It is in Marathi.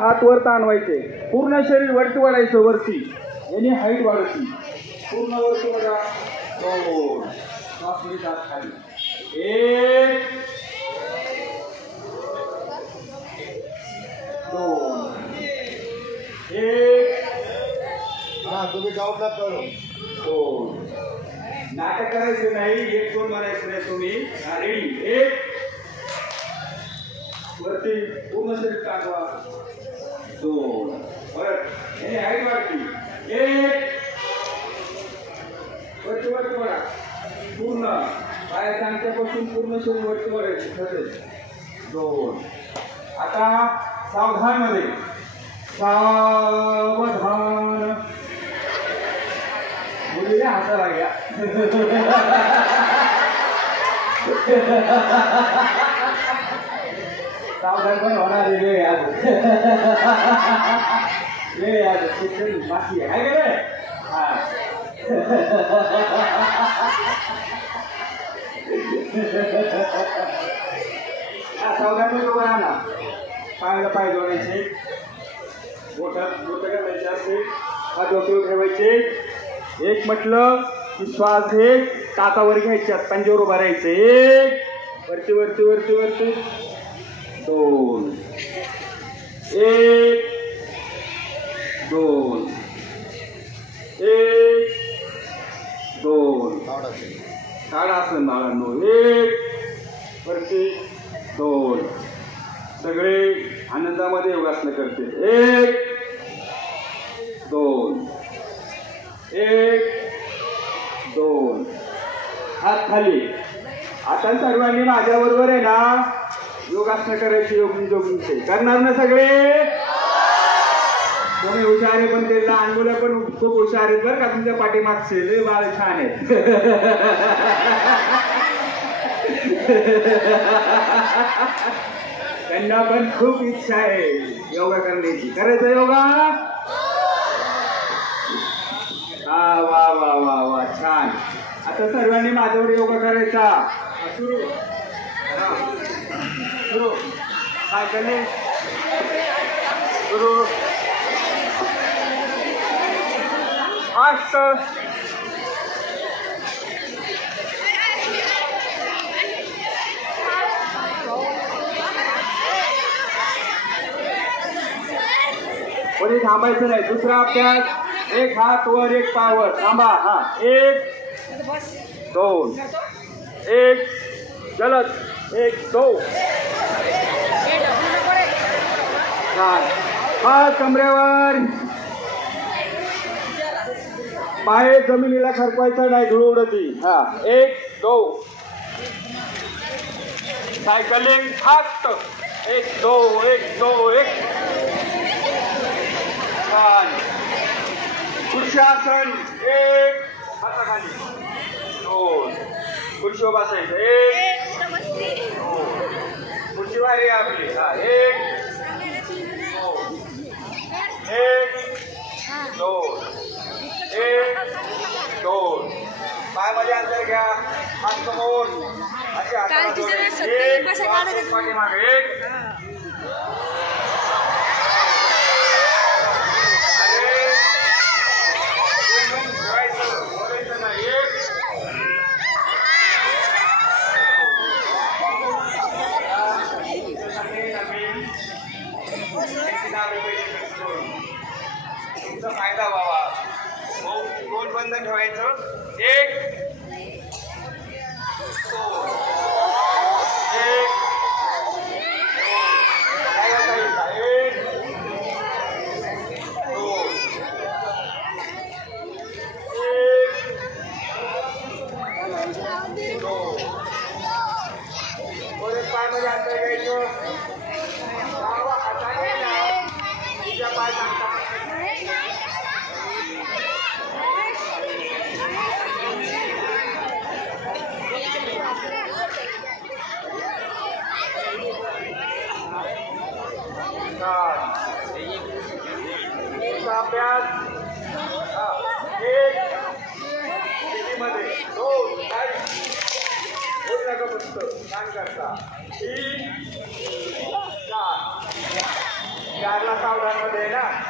हात वर ताणवायचे, पूर्ण शरीर वरती वाढायचं, वरती याने हाईट वाढती, पूर्ण वरती बघा. 2 श्वास घेतात खाली. 1 2 1 हा तुम्ही डाऊट नका करू. 2 नाटक करायचं नाही, 1 2 म्हणायचं नाही तुम्ही. रेडी. 1 वरती पूर्ण शरीर टाकवा. 2 परत याने हाईट वाढती. 1 वरती वरती बघा, पूर्ण पाय सांगत्यापासून पूर्ण शरीर वरती वाढायचं. 2 आता सावधान मध्ये, सावधान मुलीला हाताला घ्या. सावधान पण होणार वेळ आज, वेळ आज शिक्षण बाकी आहे का रे. हा सावधान पण उभा राहा. पायाला पाय जोडायचे, बोट घालायचे असते, हात डोक्यावर ठेवायचे. 1 म्हटलं की श्वास घेत टाचावर घ्यायच्या, पंजावर उभा राहायचे. 1 वरती वरती वरती वरती. 2 1 2 1 2 काढा असं बाळांनो. 1 वरती 2 सगळे आनंदामध्ये योगासनं करते. 1 2 1 2 हात खाली. आता सर्वांनी माझ्या बरोबर आहे ना योगासनं करायची, योगिंचे करणार ना सगळे. कोणी हुशार आहे पण ते लहान मुलं पण खूप हुशार आहेत बरं का तुमच्या पाठीमागचे. लय बाळ छान आहेत. त्यांना पण खूप इच्छा आहे योगा करण्याची. करायचं योगा. हा वा वा वा वा छान. आता सर्वांनी माझ्यावर योगा करायचा. सुरू सुरू काय करणे सुरू. फास्ट कोणी थांबायचं नाही. दुसरा अभ्यास. 1 हात वर 1 पावर. थांबा. हा 1 2 1 जलद 1 2 हात कमरेवर. पाय जमिनीला खरपायचा नाही, धूळ उडती. हा 1 2 सायकलिंग फास्ट. 1 2 1 2 1 खुर्ची आसन. 1 हाताखाली 2 खुर्ची बसायचं. 1 2 खुर्ची वारी आपली. हा 1 1 2 1 2 पायामध्ये अंतर घ्या. हात समोर असे हात पाठीमागे. 1 तुमचा फायदा व्हावा. गोल बंद ठेवायचं. 1 2 1 पायामध्ये अंतर घ्यायचं. पाय सांगता अभ्यास. 1 मध्ये 2 बोल नका फक्त छान करता. 3 4 चारला सावधान मध्ये आहे ना